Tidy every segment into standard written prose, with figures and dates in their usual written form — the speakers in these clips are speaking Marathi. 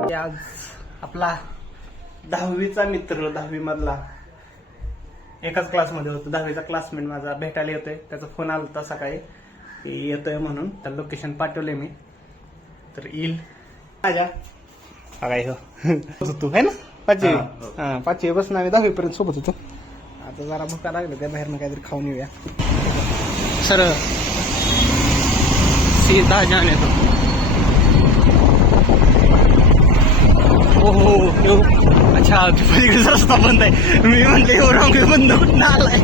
आज आपला 10वीचा मित्र, 10वी मधला एकाच क्लासमध्ये होतो, 10वीचा क्लासमेट माझा भेटायला येतोय. त्याचा फोन आला होता सकाळी की येतोय म्हणून. त्याला लोकेशन पाठवले मी, तर येईल. माझ्या काय हो तू आहे ना पाचवी, हा पाचवी बसून आम्ही 10वी पर्यंत सोबत होतो. आता जरा भुका लागलं, त्या बाहेरनं काहीतरी खाऊन येऊया. सर सीधा जाने तो. हो अच्छा, पलीकडचा रस्ता बंद आहे. मी म्हणले एवढा बंद कुठं आलाय.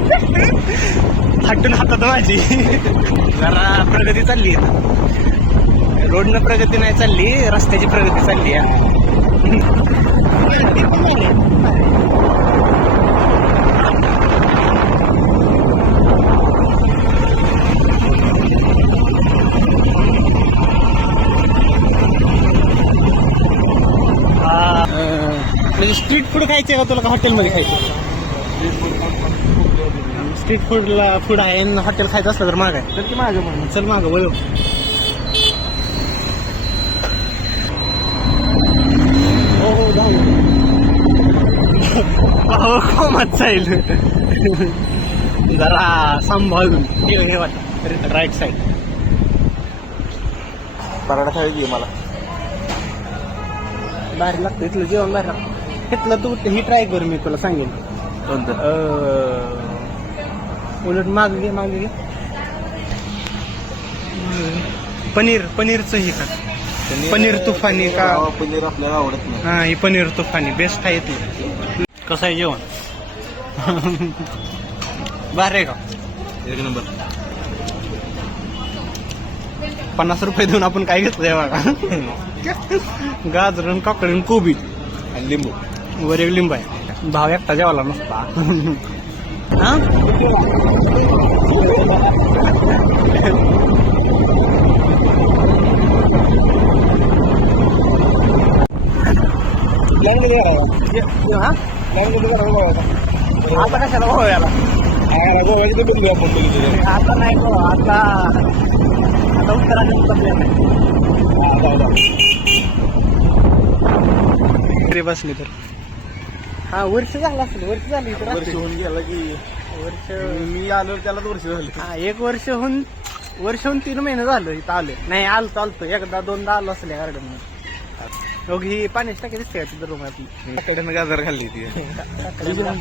हटून हातात माझी. जरा प्रगती चालली आहे, रोडनं प्रगती नाही चालली, रस्त्याची प्रगती चालली आहे. म्हणजे स्ट्रीट फूड खायचे का तुला, का हॉटेलमध्ये खायचं? स्ट्रीट फूडला फूड आहे आणि हॉटेल खायचं असलं तर माग आहे. तर की मागं म्हणून चल मागं बोल. हो जाऊ. हो कोमात जाईल. जरा सांभाळून हे वाटत. राईट साईड पराठा खायची मला बाहेर लागतं. इथलं जेवण बाहेर लागतं. इथलं तू ही ट्राय कर, मी तुला सांगेन. उलट माग घे पनीरचं ही का, पनीर तुफानी का. पनीर आपल्याला आवडत नाही. हा, ही पनीर तुफानी बेस्ट आहे इथलं. कसं आहे जेवण? बाहेर आहे का? एक नंबर. 50 रुपये देऊन आपण काय घेतलंय बघा. गाजर, काकडी, कोबी आणि लिंबू वर एक लिंब आहे. भाव एकटा जेवायला नसता. हा आता कशाला गोव्याला? आता नाही गो, आता उत्तराखंड बसली तर. हा वर्ष झालं असेल, वर्ष झाली वर्ष होऊन गेला की. वर्ष मी आलो त्यालाच वर्ष झाली. हा, एक वर्ष होऊन 3 महिने झालं इथं आलोय. नाही चालतो एकदा दोनदा आलो असेल या गार्डन मध्ये. ही पाण्याची टाकी दिसते का तिथं रूम आपली? गाजर खाल्ली ती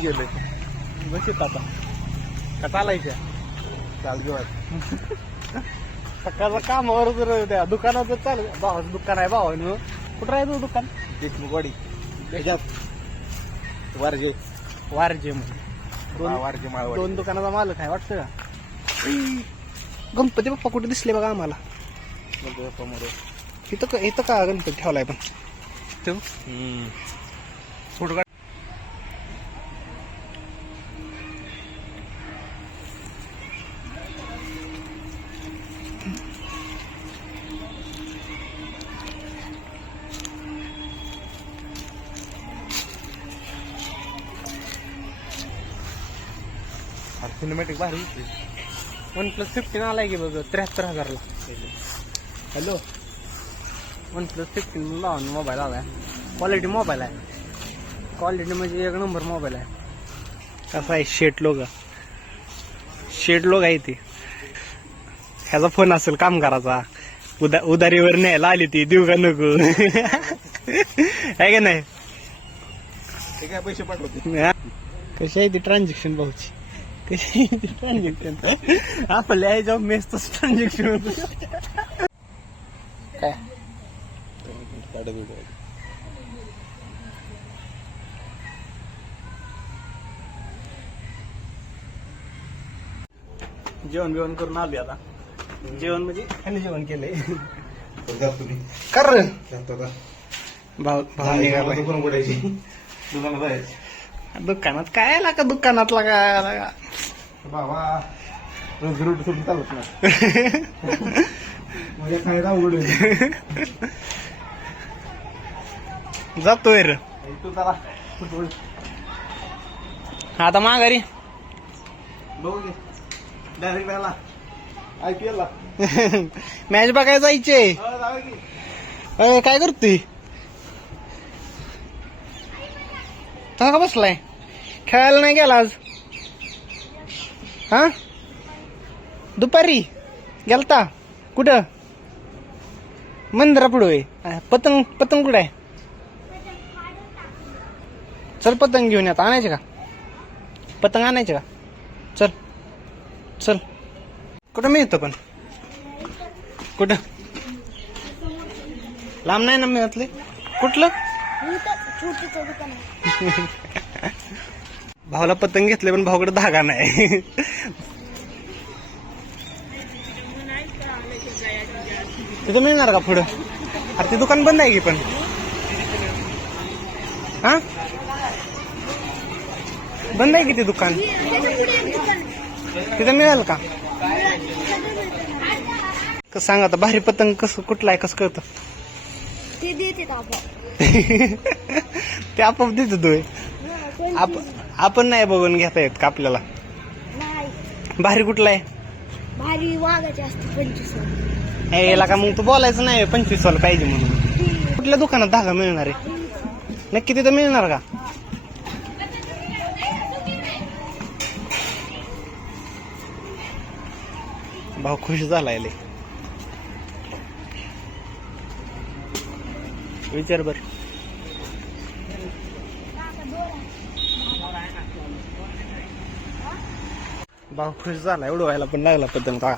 गेलोय. बस येत आता का चालायच्या? चाल घेऊ. सकाळचं कामावर जर त्या दुकानात चालू, भावाचं दुकान आहे. भावानं कुठं राहायचं दुकान? देशमुखवाडी वारजे वारजे माळवाडी. 2 दुकानाचा मालक आहे वाटतं का? गणपती बाप्पा कुठे दिसले बघा आम्हाला? इथं का गणपती ठेवलाय पण फोटो काढ. सिनेमॅटिक भारी. OnePlus 15 आलाय की बघ 73,000ला. हॅलो, OnePlus 15 लावून मोबाईल आलाय. क्वालिटी मोबाईल आहे, क्वालिटी म्हणजे एक नंबर मोबाईल आहे. कसा आहे? शेट लोक आहे ती. ह्याचा फोन असेल काम करायचा, उदारीवर न्यायला आली ती, देऊ का नको? आहे का नाही? ते काय पैसे पाठवते? कशी आहे ती ट्रान्झॅक्शन भाऊची? कशी आहे ती ट्रान्झॅक्शन? आपल्या ह्याच्या मेसच ट्रान्झॅक्शन होत काय? जेवण करून आले आता. जेवण म्हणजे ह्याने जेवण केलंय. कर भाऊ निघाला दुकानात. काय लागा दुकानातला काय बाबा रोज सुरू चालत नाही. म्हणजे खायला उघड जातोय रे तू जरा आता माघारी. बघू घे डायरेक्ट आला IPL ला. मॅच बघायला जायचे. काय करतोय? तसा का बसलाय? खेळायला नाही गेला आज? हा दुपारी गेलता कुठं? मंदिरा पुढे पतंग पतंग कुठं आहे? चल पतंग घेऊन येतो. आणायचे का पतंग? आणायचे का? चल चल. कुठं मिळतं पण? कुठं? लांब नाही ना मिळतले? कुठलं? भावाला पतंग घेतले पण भाऊकडे धागा नाही. तिथं मिळणार का पुढं? अरे ते दुकान बंद आहे की पण. हा बंद आहे की ते दुकान? तिथं मिळेल का? कसं सांग आता, भारी पतंग कसं कुठला आहे कसं कळतं? ते देते आपोआप. ते आपोआप देतो तू. आपण नाही बघून घेता येत का आपल्याला? नाही भारी कुठला आहे? भारी वाघाची असते 25. याला का मग तू बोलायचं नाही 25 वाला पाहिजे म्हणून. कुठल्या दुकानात धागा मिळणार आहे? नक्की तिथं मिळणार का? भाऊ खुश झालाय लय. विचार बर. भाऊ खुश झाला, एवढं व्हायला पण लागला पतंग का.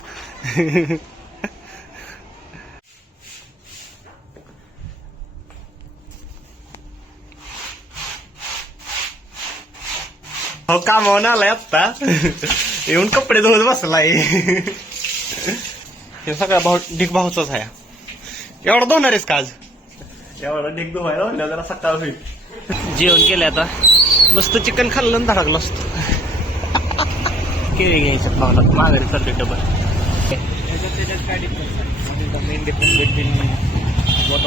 हो कामावून आलाय आत्ता, येऊन कपडे धुवत बसलाय. हे सगळा भाऊ ढीक भाऊचाच आहे. एवढा धुणार आहेस का आज? एवढा ढीक धुवायला म्हणलं जरा सकाळ होईल. जेवण केलं आता, मस्त चिकन खाल्लं आणि धडकलं असतो. केळी घ्यायचं भावला, माघारी चालले डबल.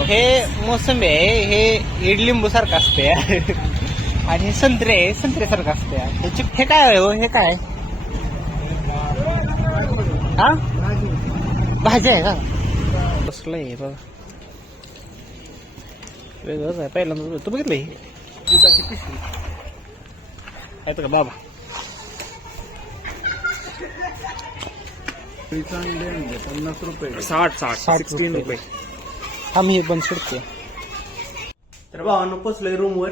हे मोसंबी आहे, हे इडलिंबू सारखं असते. आणि हे संत्रे आहे, संत्र्यासारखं असते. हे काय आहे हो? हे काय हा भाजी आहे का? कसलं आहे बघा, वेगळंच आहे. पहिल्यांदा तू बघितलं हे दुधाची पिशवी आहेत का बाबा? 50 रुपये. 60 रुपये. हा मी पण सोडते. तर भावानं पोचलोय रूमवर.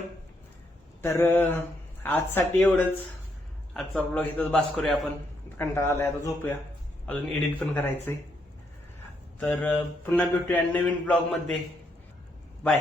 तर आजसाठी एवढंच. आजचा ब्लॉग इथंच बास करूया आपण. कंटाळा आलाय, आता झोपूया. अजून एडिट पण करायचंय. तर पुन्हा भेटूया नवीन ब्लॉग मध्ये. बाय.